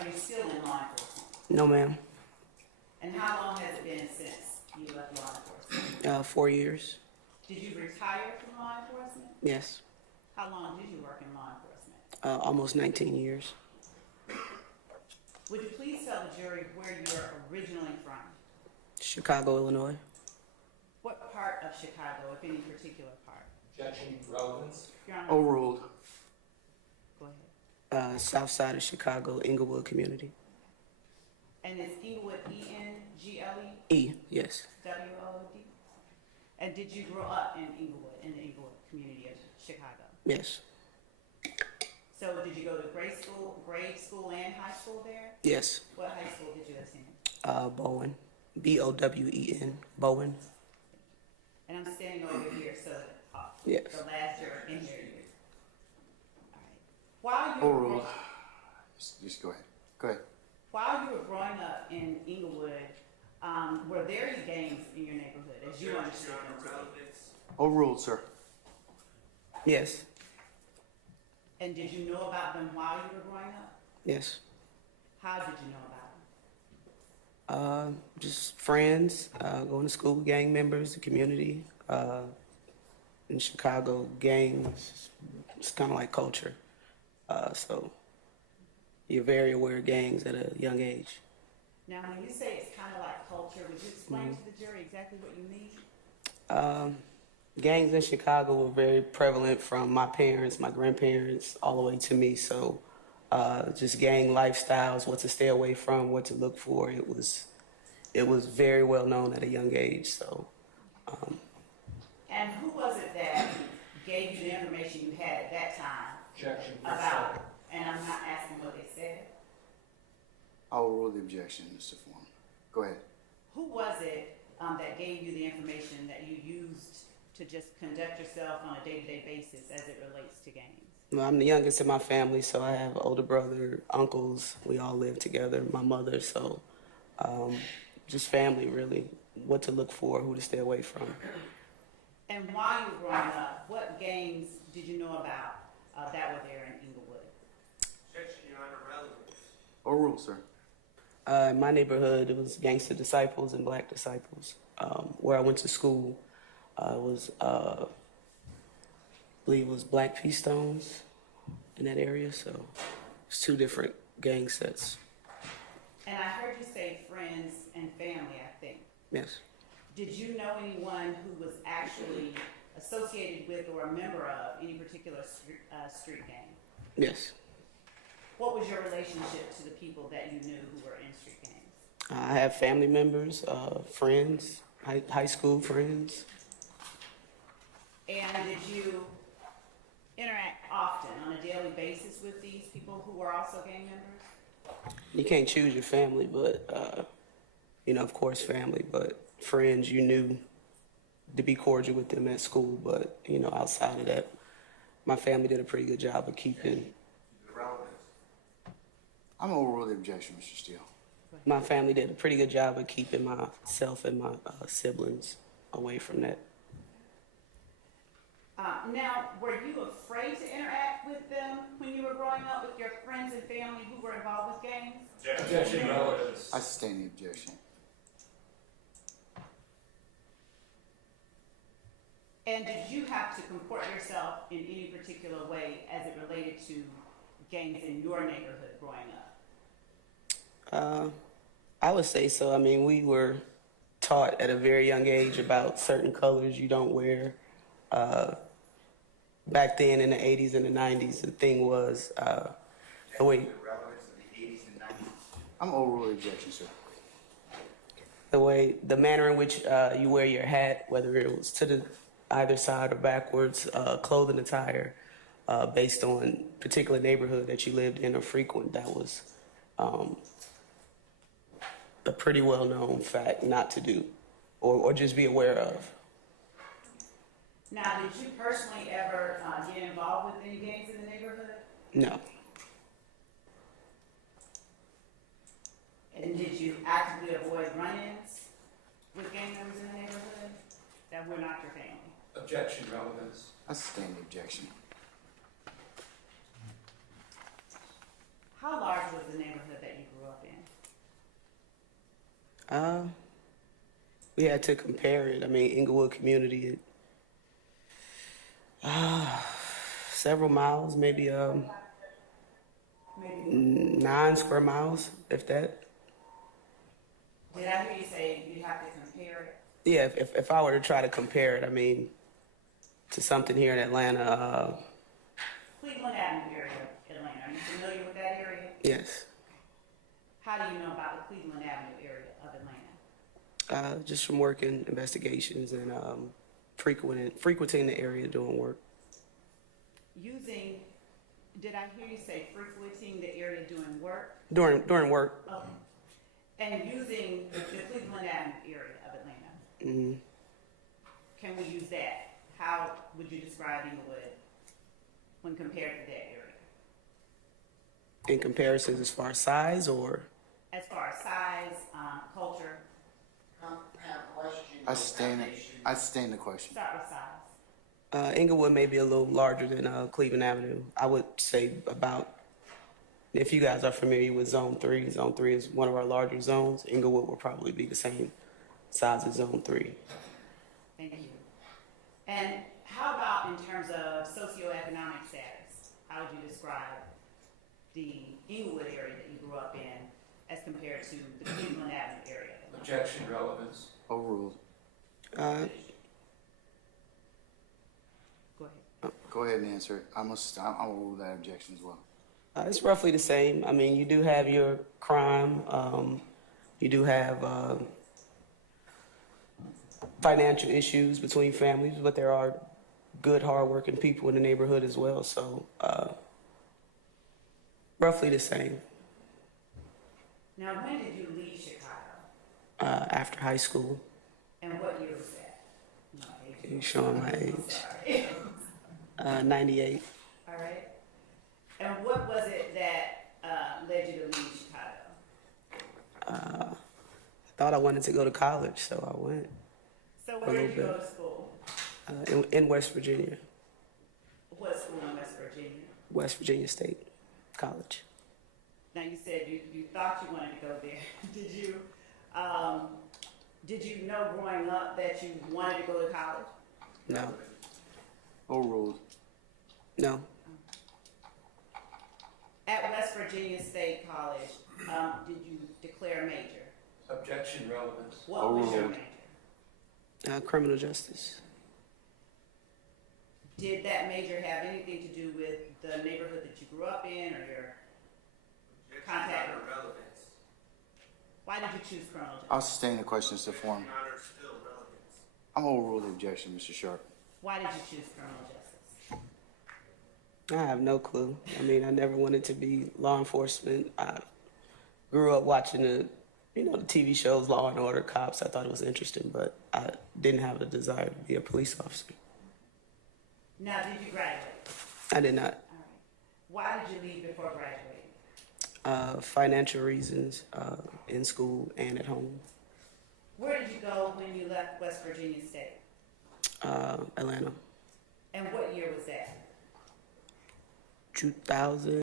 Are you still in law enforcement? No, ma'am. And how long has it been since you left law enforcement? 4 years. Did you retire from law enforcement? Yes. How long did you work in law enforcement? Almost 19 years. Would you please tell the jury where you're originally from? Chicago, Illinois. What part of Chicago, if any particular part? Objection, relevance. Your Honor, Overruled. go ahead. South side of Chicago, Inglewood community. And it's Inglewood, E-N-G-L-E? E, yes. W-O-O-D? And did you grow up in Inglewood, in the Inglewood community of Chicago? Yes. So did you go to grade school and high school there? Yes. What high school did you attend? Bowen. B-O-W-E-N. Bowen. And I'm standing over here, so Yes. the last year in here. All right. While you were Overruled. Just go ahead. Go ahead. While you were growing up in Inglewood, were there any gangs in your neighborhood, as you understood them to be? Overruled, sir. Yes. And did you know about them while you were growing up? Yes. How did you know about them? Just friends, going to school, gang members, the community. In Chicago, gangs, it's kind of like culture. So you're very aware of gangs at a young age. Now, when you say it's kind of like culture, would you explain to the jury exactly what you mean? Gangs in Chicago were very prevalent from my parents, my grandparents, all the way to me. So just gang lifestyles, what to stay away from, what to look for. It was very well known at a young age. So. And who was it that gave you the information you had at that time Objection. about, and I'm not asking what they said, I'll overrule the objection, Mr. Form. Go ahead. who was it that gave you the information that you used to just conduct yourself on a day-to-day basis as it relates to gangs? Well, I'm the youngest in my family, so I have older brother, uncles. We all live together. My mother, so just family, really. What to look for, who to stay away from. And while you were growing up, what gangs did you know about that were there in Inglewood? Objection, Your Honor, relevance. Overruled, sir. In my neighborhood, it was Gangster Disciples and Black Disciples. Where I went to school was, I believe it was Black Pea Stones in that area. So it's two different gang sets. And I heard you say friends and family, I think. Yes. Did you know anyone who was actually associated with or a member of any particular street gang? Yes. What was your relationship to the people that you knew who were in street gangs? I have family members, friends, high school friends. And did you interact often on a daily basis with these people who were also gang members? You can't choose your family, but, of course family, but friends, you knew to be cordial with them at school, but, outside of that, my family did a pretty good job of keeping. I'm going to overrule the objection, Mr. Steele. My family did a pretty good job of keeping myself and my siblings away from that. Now, were you afraid to interact with them when you were growing up with your friends and family who were involved with gangs? Objection, relevance. I sustain the objection. And did you have to comport yourself in any particular way as it related to gangs in your neighborhood growing up? I would say so. I mean, we were taught at a very young age about certain colors you don't wear. Back then in the 80s and the 90s, the thing was, I'm overrule the objection, sir. the manner in which you wear your hat, whether it was to the either side or backwards, clothing attire, based on particular neighborhood that you lived in or frequent, that was a pretty well-known fact not to do or just be aware of. Now, did you personally ever get involved with any gangs in the neighborhood? No. And did you actively avoid run-ins with gang members in the neighborhood that were not your family? Objection, relevance. I sustain the objection. How large was the neighborhood that We had to compare it. I mean, Inglewood community, several miles, maybe Maybe. 9 square miles, if that. Did I hear you say you have to compare it? Yeah, if I were to try to compare it, I mean, to something here in Atlanta, Cleveland Avenue area, Atlanta. Are you familiar with that area? yes. How do you know about the Cleveland Avenue area of Atlanta? Just from working investigations and frequenting the area doing work. Did I hear you say frequenting the area doing work? During work. Okay. And using the Cleveland Avenue area of Atlanta. Mm-hmm. Can we use that? How would you describe Inglewood when compared to that area? In comparison as far as size or? As far as size, culture, I stand the question. start with size. Inglewood may be a little larger than Cleveland Avenue. I would say about, if you guys are familiar with Zone 3, Zone 3 is one of our larger zones. Inglewood will probably be the same size as Zone 3. Thank you. And how about in terms of socioeconomic status? How would you describe the Inglewood area that you grew up in as compared to the Cleveland Avenue area? Objection, relevance. Overruled. Go ahead. Go ahead and answer it. I'm gonna rule that objection as well. It's roughly the same. I mean, you do have your crime. You do have financial issues between families, but there are good, hardworking people in the neighborhood as well. So, roughly the same. Now, when did you leave Chicago? After high school. And what year was that? You're showing my age. Sorry. 98. All right. And what was it that led you to leave Chicago? I thought I wanted to go to college, so I went. So where did you go to school? In West Virginia, What school in West Virginia? West Virginia State College. Now you said you thought you wanted to go there. Did you know growing up that you wanted to go to college? No, Overruled. no. At West Virginia State College, did you declare a major? Objection, relevance. What was your Overruled. major? Criminal justice. Did that major have anything to do with the neighborhood that you grew up in or your contact? relevance. Why did you choose criminal justice? I'll sustain the question as to form. Still relevance. I'm gonna overrule the objection, Mr. Sharp. Why did you choose criminal justice? I have no clue. I mean, I never wanted to be law enforcement. I grew up watching the TV shows, Law and Order, Cops. I thought it was interesting, but I didn't have a desire to be a police officer. Now, did you graduate? I did not. All right. Why did you leave before graduating? Financial reasons, in school and at home. Where did you go when you left West Virginia State? Atlanta. And what year was that? 2000.